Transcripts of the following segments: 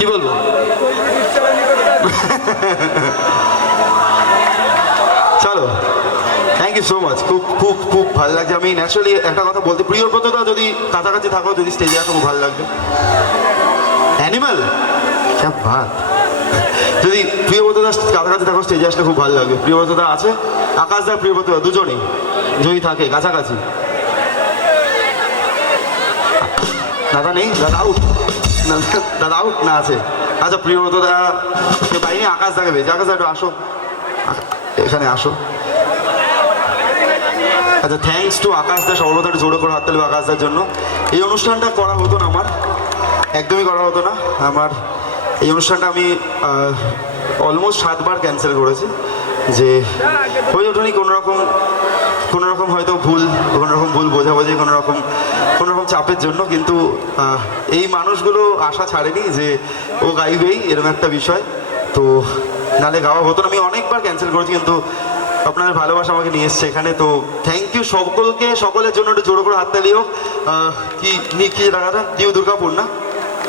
কি বলবো? চলো, থ্যাংক ইউ সো মাচ। খুব খুব খুব ভালো লাগছে। আমি ন্যাচারালি একটা কথা বলতে, প্রিয়ব্রতদা যদি কাছাকাছি থাকো, যদি স্টেজে আসো, খুব ভালো লাগবে। অ্যানিমাল ক্যা বাত। যদি প্রিয়ব্রতদা কাছাকাছি থাকো, স্টেজে আসলে খুব ভালো লাগবে। প্রিয়ব্রতদা আছে, আকাশদা প্রিয়ব্রতদা দুজনেই যদি থাকে কাছাকাছি। দাদা নেই? দাদা আউট? দাদা আউট না আছে? আচ্ছা, প্রিয়ব্রতদা পাইনি, আকাশদাকে পেয়েছি। আকাশদা একটু আসো, এখানে আসো। আচ্ছা, থ্যাংকস টু আকাশদা। সর্বদা একটু জোরে করে হাত তালি আকাশদার জন্য। এই অনুষ্ঠানটা করা হতো না আমার, একদমই করা হতো না আমার। এই অনুষ্ঠানটা আমি অলমোস্ট 7 বার ক্যান্সেল করেছি, যে হয়ে ওঠেনি কোনো রকম হয়তো কোনো রকম ভুল বোঝাবুঝি, কোনো রকম চাপের জন্য। কিন্তু এই মানুষগুলো আশা ছাড়েনি যে ও গাইবেই, এরকম একটা বিষয়। তো নালে গাওয়া হতো না। আমি অনেকবার ক্যান্সেল করেছি, কিন্তু আপনাদের ভালোবাসা আমাকে নিয়ে এসছে এখানে। তো থ্যাংক ইউ সকলকে, সকলের জন্য একটু জোরে করে হাততালিও। কি জায়গাটা? নিউ দুর্গাপুর না?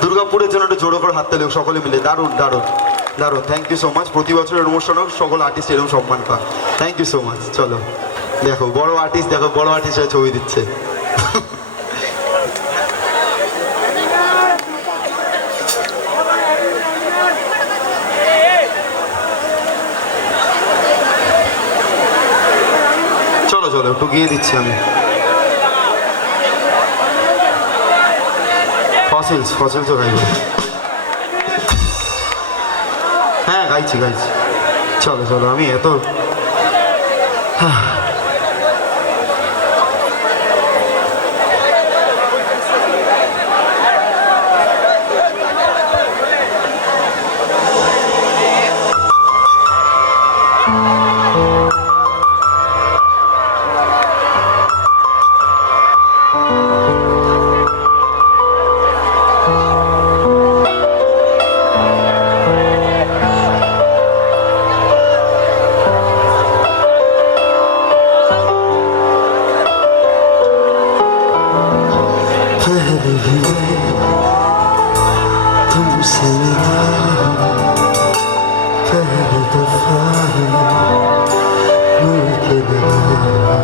দুর্গাপুরের জন্য একটু জোরে করে হাততালিও সকলে মিলে। দারুণ দারুণ দারুণ, থ্যাংক ইউ সো মাচ। প্রতি বছরের অনুষ্ঠানেও সকল আর্টিস্ট এরকম সম্মান পায়। Thank you so much. চলো, দেখো বড় আর্টিস্ট, দেখো বড় আর্টিস্টরা ছবি দিচ্ছে। চলো চলো, একটু গিয়ে দিচ্ছি আমি। ফসিলসও গাইব। হ্যাঁ, গাইছি। চলো চলো, আমি এত तुमसे मिला पहली दफा मुझे लगा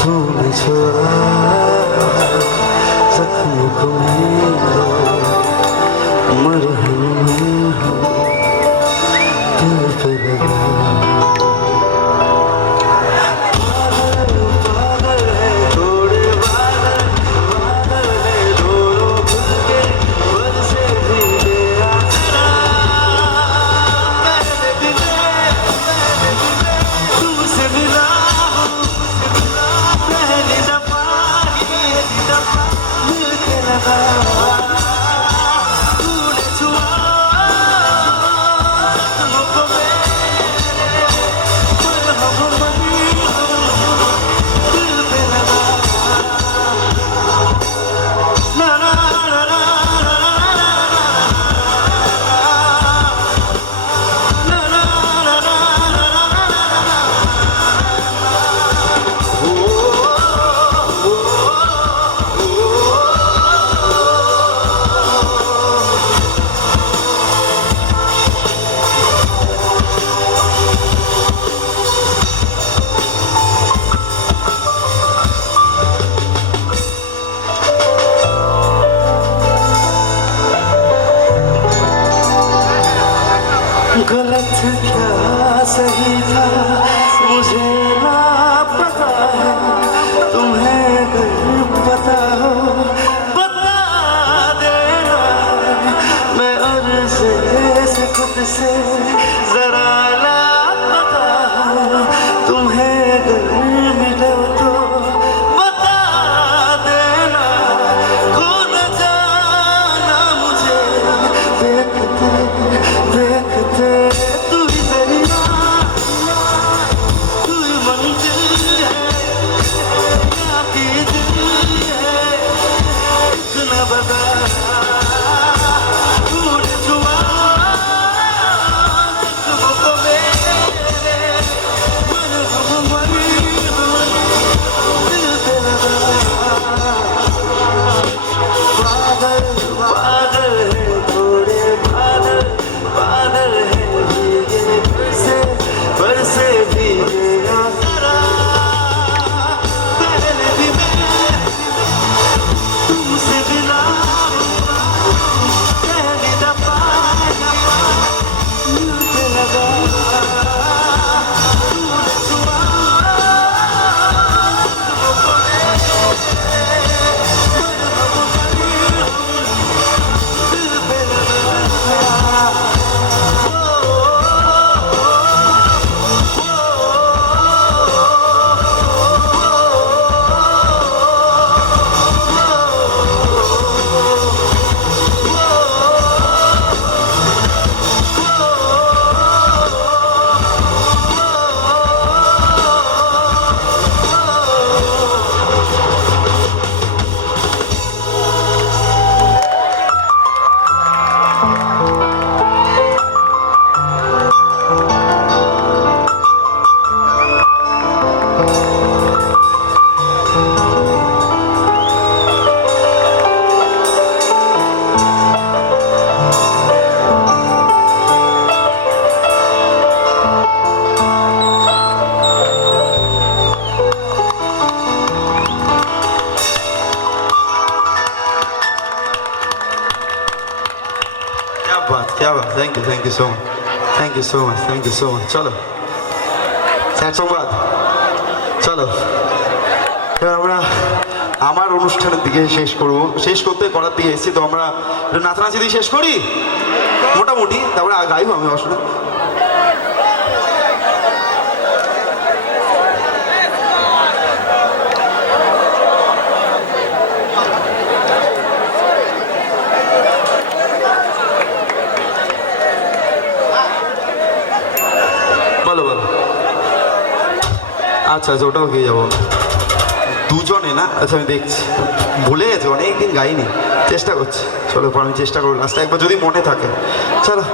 तूने छोड़ा जख्म को मरहम हो दिल पे लगा। गलत क्या सही था मुझे ना पता है, तुम्हें अगर पता हो बता देना। मैं अर्ज़ से खुद से जरा लापता हूँ, तुम्हें अगर मिलो तो बता देना। खो न जाना मुझे देखते देखते, तू ही दरिया तू ही मंजिल है, बाकी दिल है इतना बता। तूने छुआ क्या बात, thank you so much, thank you so much. चलो স্যার সংবাদ, চলো এবার আমরা আমার অনুষ্ঠানের দিকে শেষ করার দিকে এসেছি, তো আমরা নাচানাচি দিয়ে শেষ করি মোটামুটি, তারপরে গাইব আমি আসলে। বলো বলো, আচ্ছা আচ্ছা, ওটাও খেয়ে যাবো দুজনে না। আচ্ছা আমি দেখছি, ভুলে গেছি, অনেকদিন গাইনি, চেষ্টা করছি। চলো আমি চেষ্টা করবো লাস্টে একবার যদি মনে থাকে। চলো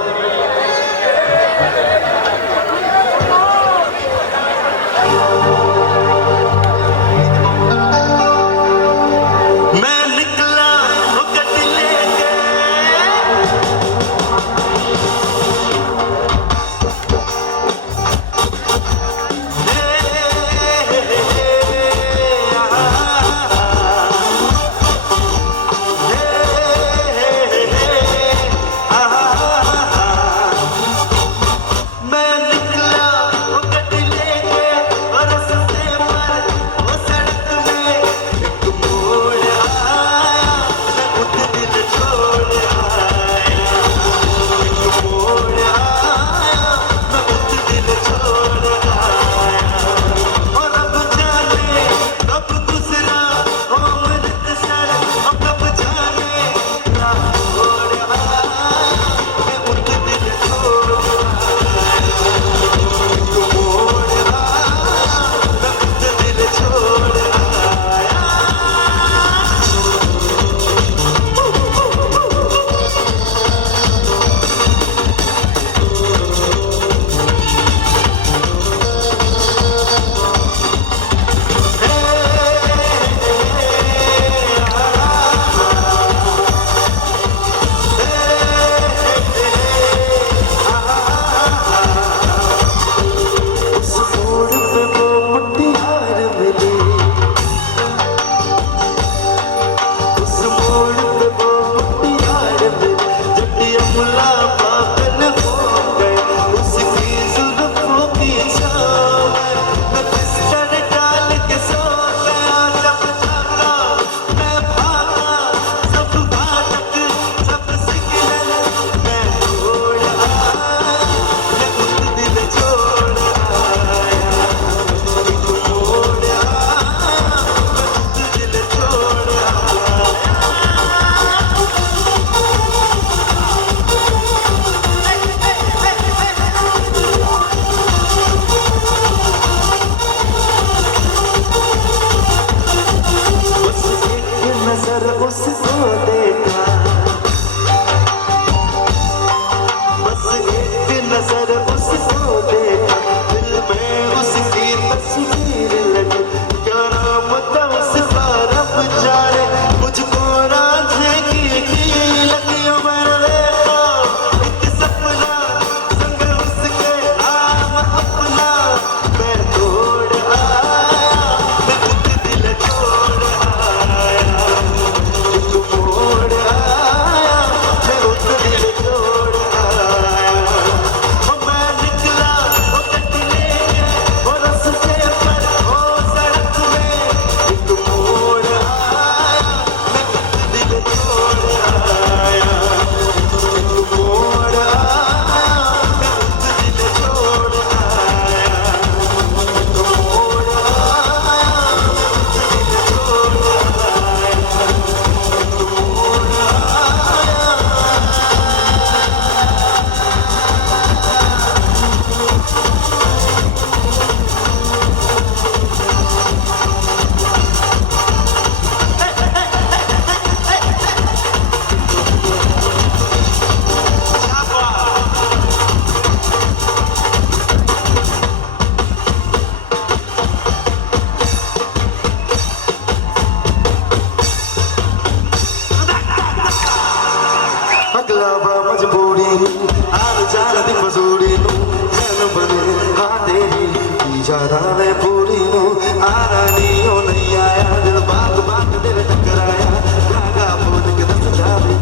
Jarane puri nu arani o nahi aaya dil baat baat dil takraya dhaga pud ke das jaave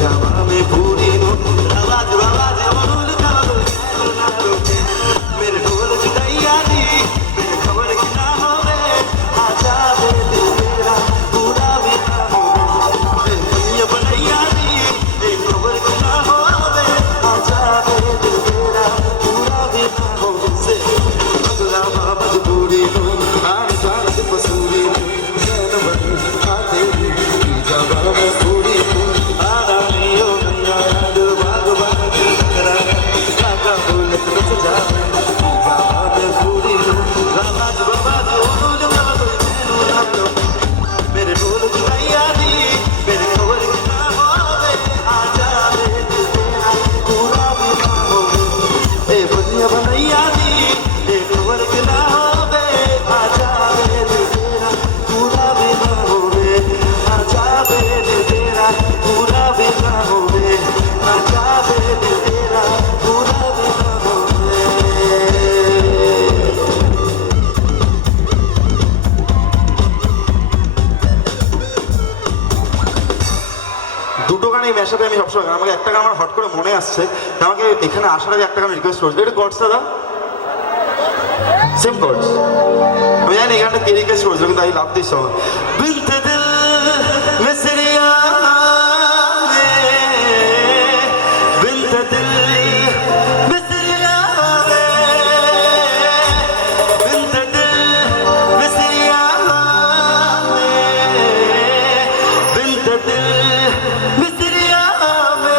java mein puri nu আমি সবসময় আমাকে একটা গান আমার হট করে মনে আসছে, আমাকে এখানে আসার আগে একটা গান রিকোয়েস্ট করছিল, এটা কর্ডস দাদা, সেম কর্ডস। আমি জানি এই গানটা কে রিকোয়েস্ট করেছিল, কিন্তু আই লাভ দিস সং। বিনতে দিল মিসরিয়া মে, বিনতে দিল মিসরিয়া মে, বিনতে দিল মিসরিয়া মে, বিনতে দিল মিসরিয়া মে,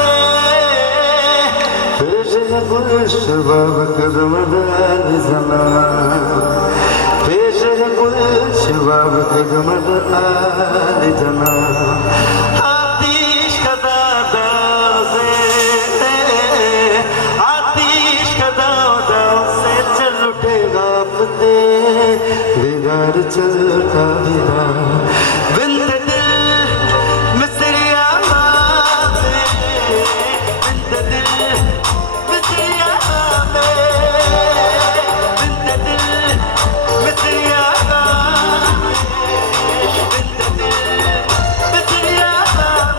পেশ है गुल शबाब कदम दाल जना, पेश है गुल शबाब कदम दाल जना, आतिश का दादा से, आतिश का दादा से चल उठेगा फते, बिगाड़ चलता बिना, बिनते दिल मिसरिया में, बिनते दिल मिसरिया में, बिनते दिल मिसरिया में, बिनते दिल मिसरिया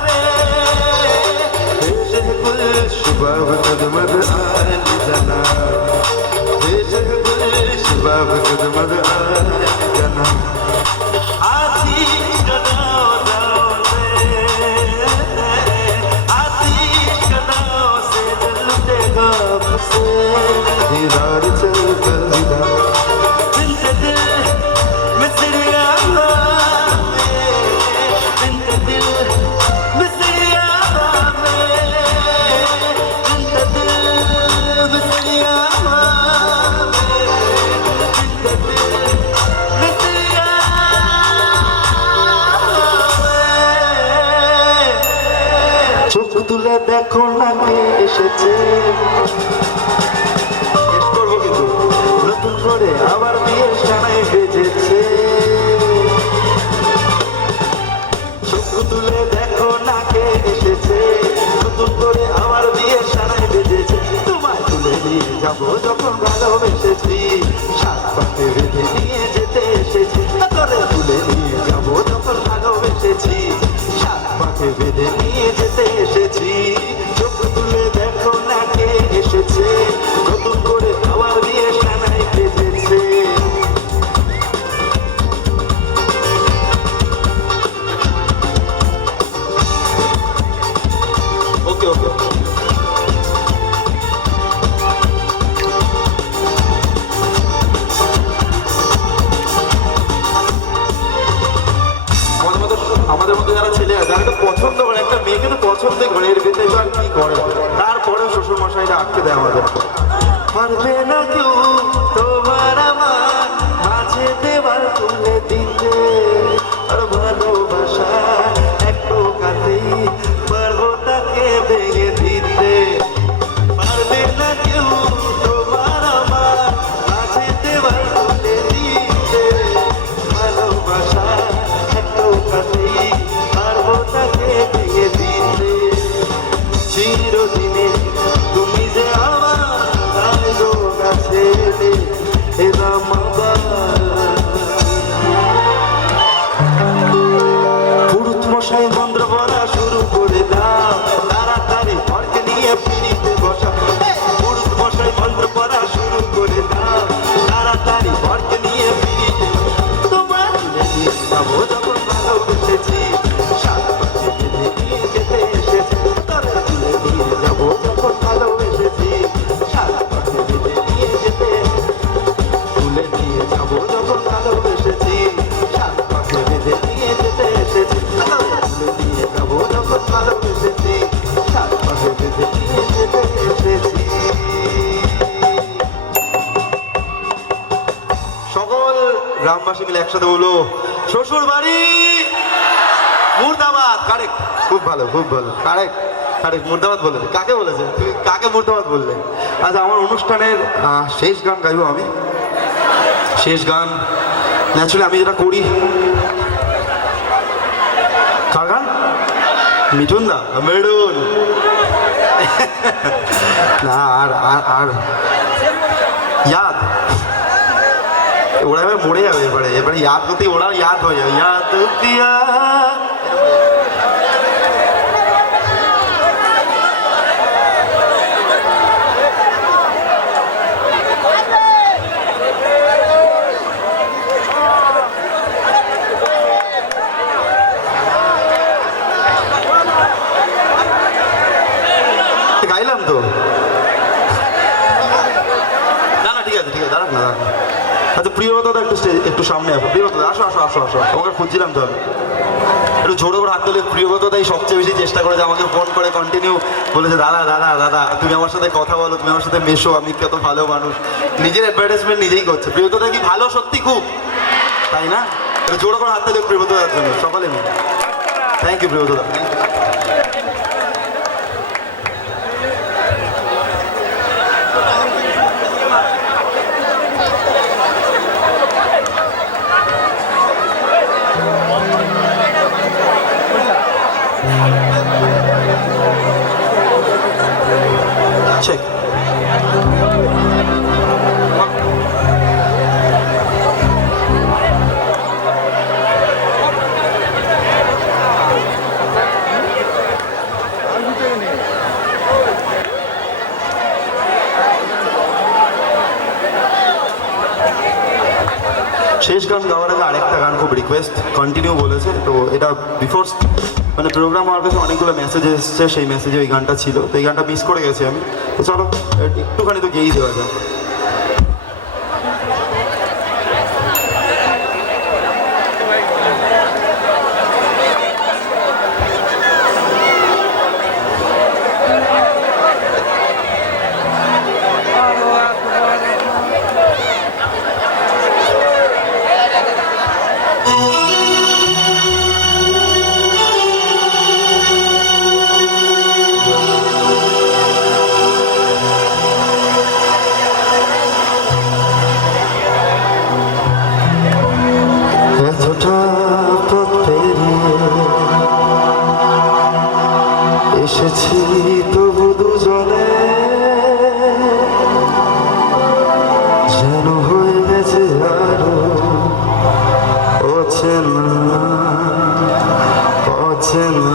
में, पेश है गुल शबाब कदम दाल जना, पेश है गुल शबाब कदम दाल जना, आतिश का दादा से, आतिश का दादा से जलते गाप से, दीदार चलता दीदार, बिनते दिल मिसरिया में, बिनते दिल मिसरिया में, बिनते दिल मिसरिया में, बिनते दिल मिसरिया में। চোখ তুলে দেখো না কে এসেছে, শেষ করবো কিন্তু, নতুন করে আবার বিয়ের সানাই বেজেছে, চোখ তুলে দেখো না কে এসেছে, নতুন করে আবার বিয়ের সানাই বেজেছে, তোমায় তুলে নিয়ে যাবো যখন ভালোবেসেছি, সাত পাতে বেঁধে নিয়ে যেতে এসেছি, তোরে তুলে নিয়ে যাবো যখন ভালোবেসেছি, সাত পাতে বেঁধে নিয়ে যেতে এসেছি, চোখ তুলে দেখো না কে এসেছে, নতুন করে আবার বিয়ে সানাই বেজেছে। ওকে ওকে, আমাদের মধ্যে যারা ছেলে আছে যারা একটা পছন্দ করে, একটা মেয়ে কিন্তু পছন্দই করে, এর বেঁধে আর কি করে, তারপরে শ্বশুর মশাইটা আটকে দেয় আমাদের। পারবে না কেউ তোমার আমার মাঝে দেবার তুলে দিতে, আর ভালোবাসা একটু কাতেই পারবো তাকে ভেঙে দিতে, পারবে না কেউ তোমার আমার মাঝে দেবার তুলে দিতে, ভালোবাসা একটু কাতেই পারবো তাকে ভেঙে দিতে, চিরদিনে তুমি যে আমার কাছে এলাম পুরুত মশাই মন্ত্র বলা শুরু করে দাও, তাড়াতাড়ি ঘরকে নিয়ে পিড়িতে বসা, পুরুত মশাই মন্ত্র পড়া শুরু করে দাও, তাড়াতাড়ি ঘরকে নিয়ে পিড়িতে, তোমার তুলে নিয়ে যাবো যখন ভালোবেসেছি, সাত পাশে বেঁধে নিয়ে যেতে এসেছি, তোরে তুলে নিয়ে যাবো যখন ভালোবেসেছি, সাত পাশে বেঁধে নিয়ে যেতে, তুলে নিয়ে যাবো যখন ভালোবেসেছি, সাত পাশে বেঁধে নিয়ে যেতে এসেছি, তুলে নিয়ে যাবো যখন ভালোবেসেছি, সাত পাশে বেঁধে নিয়ে যেতে এসেছি। সকল গ্রামবাসী মিলে একসাথে বলো, শ্বশুর বাড়ি মুর্দাবাদ। কারেক্ট, খুব ভালো খুব ভালো, কারেক্ট কারেক্ট, মুর্দাবাদ বলে। কাকে বলেছে, তুই কাকে মুর্দাবাদ বললে? আচ্ছা, আমার অনুষ্ঠানের শেষ গান গাইবো আমি, শেষ গান ন্যাচুরালি আমি যেটা করি। কার গান? মিঠুন দা, মেরুন না, আর আর আর ইয়াদ, ওরা এবার মরে যাবে, এবারে ইয়াদ করতে ওরা ইয়াদ হয়ে যাবে, ইয়াদ দিয়া গাইলাম তো। না না ঠিক আছে দাঁড়ান না দাঁড়ান। আচ্ছা প্রিয়তা তো একটু সামনে আসো, প্রিয়তা আসো আসো আসো আসো, তোমাকে খুঁজছিলাম তো আমি। একটু জোরে করে হাত তুলে। প্রিয়তাই সবচেয়ে বেশি চেষ্টা করেছে, আমাকে ফোন করে কন্টিনিউ বলেছে দাদা দাদা দাদা তুমি আমার সাথে কথা বলো, তুমি আমার সাথে মেশো, আমি কত ভালো মানুষ। নিজের অ্যাডভার্টাইজমেন্ট নিজেই করছে। প্রিয়তা কি ভালো সত্যি খুব, তাই না? একটু জোরে করে হাত তুলে প্রিয়তার জন্য সকলে মিলে। Thank you Priyota. Check. শেষ গান গাওয়ার আগে আরেকটা গান খুব রিকোয়েস্ট কন্টিনিউ বলেছে, তো এটা বিফোর মানে প্রোগ্রাম আমার কাছে অনেকগুলো মেসেজ এসছে, সেই মেসেজে ওই গানটা ছিল, তো এই গানটা মিস করে গেছি আমি। তো চলো একটুখানি তো গেয়েই দেওয়া যায়। এতটা পথ পেরিয়ে এসেছি তবু দুজনে যেন হয়ে গেছে আরো অচেনা অচেনা।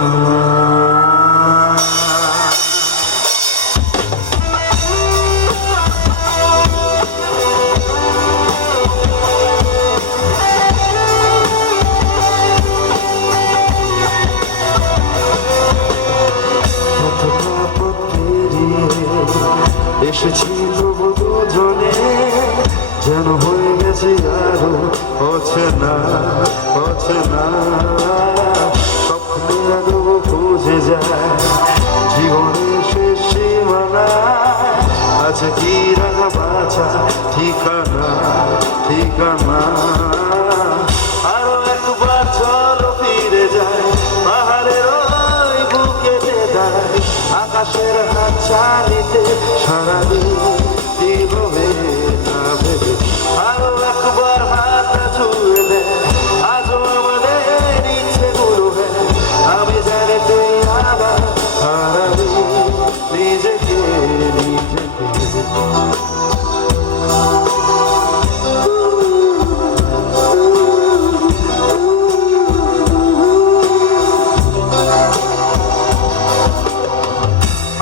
এসেছি তবু দুজনে যেন হয়ে গেছে আরো অচেনা অচেনা। স্বপ্নে তবু খুঁজে যায় জীবনের শেষ সীমানা, আছে কি রাখা বাছা ঠিকানা ঠিকানা। আরো একবার চলো ফিরে যায় পাহাড়ের ওই বুকেতে দাঁড়ায়, আকাশের হাত চালিতে সারাদিন কি হবে না ভেবে। আরো একবার হাতটা ছুঁয়ে দেয় আজও আমাদের ইচ্ছেগুলো হয়, আমি জানি তুই আবার হারাবি নিজেকে নিজেকে।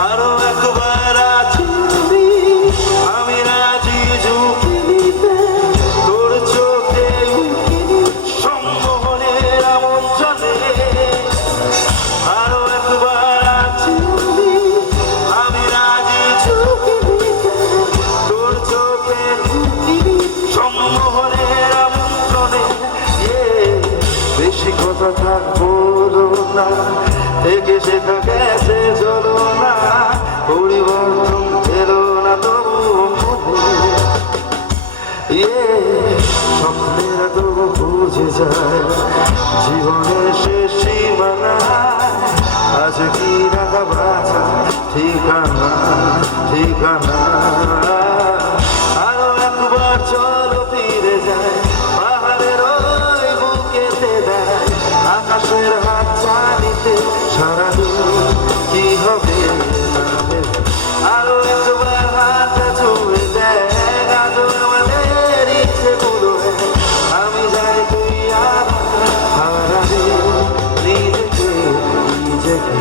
আরো একবার আছি আমি রাজি ঝুঁকি নিতে, তোর চোখে উঁকি সম্মোহনের আমন্ত্রণে। আরো একবার আছি আমি রাজি ঝুঁকি নিতে, তোর চোখে উঁকি সম্মোহনের আমন্ত্রণে। বেশি কথা থাকবো না, থেকে শেখা গেছে চলো না, পরিবর্তন এলো না তবু স্বপ্নেরা তবু বুঝে যায় জীবনের শেষ সীমানা, আজ কি রাখা বাছা ঠিকানা ঠিকানা। আরো একবার চলো ফিরে যায় পাহাড়ের ওই বুকেতে দাঁড়ায়, আকাশের হাত চালিতে সারাদিন কি হবে না ভেবে। আরো একবার হাত ছুঁয়ে দেয় আজও আমাদের ইচ্ছেগুলো হয়, আমি জানি তুই আবার হারাবি নিজেকে নিজেকে।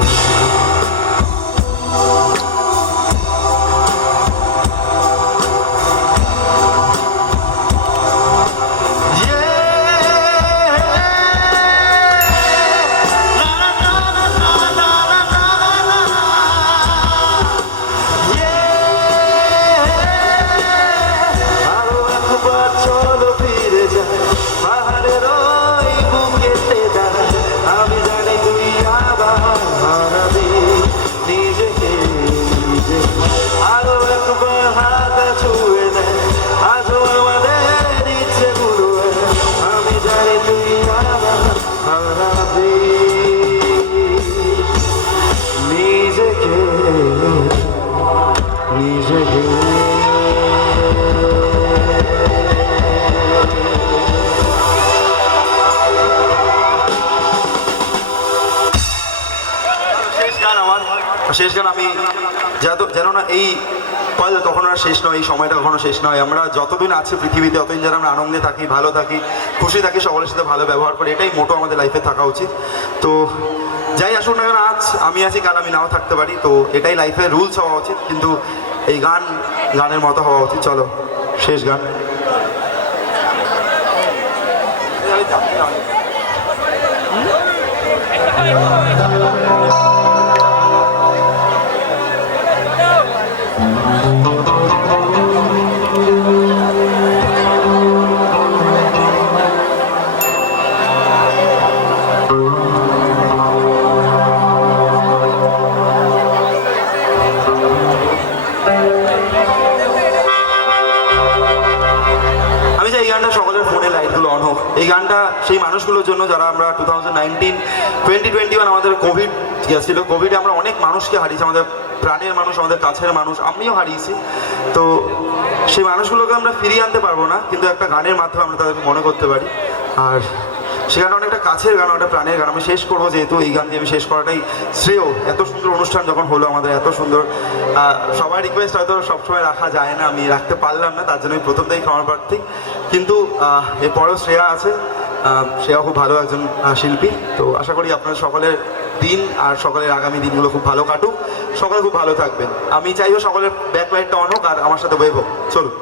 যেন না এই পল কখনো আর শেষ নয়, এই সময়টা কখনো শেষ নয়। আমরা যতদিন আছি পৃথিবীতে ততদিন যেন আমরা আনন্দে থাকি, ভালো থাকি, খুশি থাকি, সকলের সাথে ভালো ব্যবহার করি, এটাই মোটো আমাদের লাইফে থাকা উচিত। তো যাই আসুন না কেন, আজ আমি আছি, কাল আমি নাও থাকতে পারি, তো এটাই লাইফের রুলস হওয়া উচিত। কিন্তু এই গানের মতো হওয়া উচিত। চলো শেষ গান। আমি চাই এই গানটা সকলের ফোনে লাইটগুলো অন হোক। এই গানটা সেই মানুষগুলোর জন্য যারা আমরা 2019, 2021 আমাদের কোভিড গেছিলো। কোভিডে আমরা অনেক মানুষকে হারিয়েছি, আমাদের প্রাণের মানুষ, আমাদের কাছের মানুষ, আমিও হারিয়েছি। তো সেই মানুষগুলোকে আমরা ফিরিয়ে আনতে পারবো না, কিন্তু একটা গানের মাধ্যমে আমরা তাদেরকে মনে করতে পারি। আর সে গানটা অনেকটা কাছের গান, একটা প্রাণের গান। আমি শেষ করবো, যেহেতু এই গান দিয়ে আমি শেষ করাটাই শ্রেয়। এত সুন্দর অনুষ্ঠান যখন হলো আমাদের, এত সুন্দর, সবার রিকোয়েস্ট হয়তো সবসময় রাখা যায় না, আমি রাখতে পারলাম না, তার জন্য আমি প্রথম থেকেই ক্ষমা প্রার্থী। কিন্তু এরপরেও শ্রেয়া আছে, শ্রেয়া খুব ভালো একজন শিল্পী। তো আশা করি আপনাদের সকলের দিন আর সকলের আগামী দিনগুলো খুব ভালো কাটুক, সকলে খুব ভালো থাকবেন। আমি চাইবো সকলের ব্যাকলাইটটা অন হোক আর আমার সাথে ওয়েভ হোক। চলুন।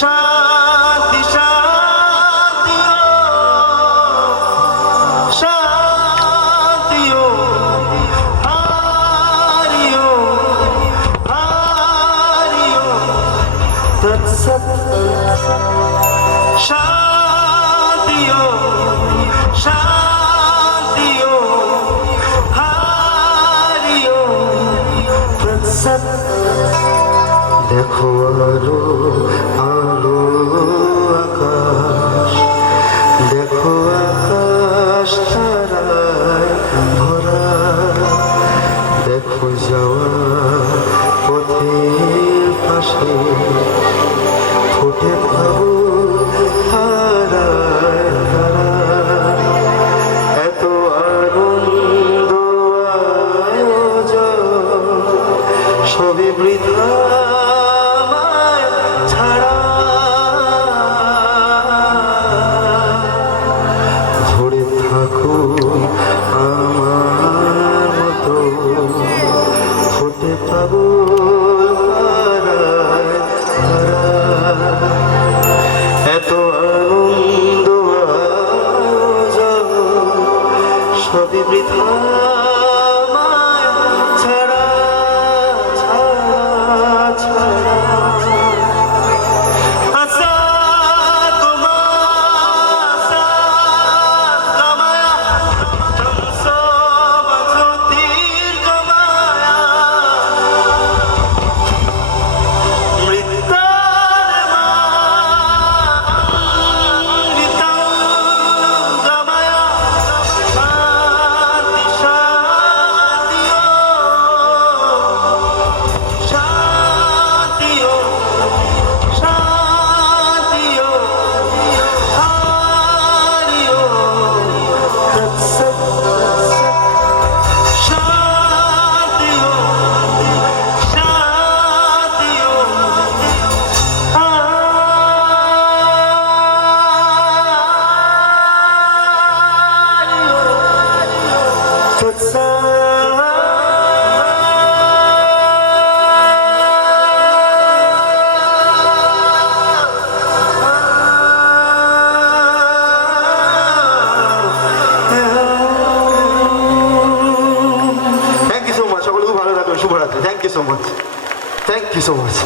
শান্তি শান্তি শান্তি হারিও হারিও তৎসৎ শান্তিও শান্তিও হারিও তৎসৎ। দেখো আলো আলো আকাশ, দেখো আকাশ তারায় ভরা, দেখো যাওয়া পথের পাশে ফুটে ফাগুন হারায় হারা। এত আনন্দ আয়োজন সবই বৃথা ছাড়া। Much, thank you so much.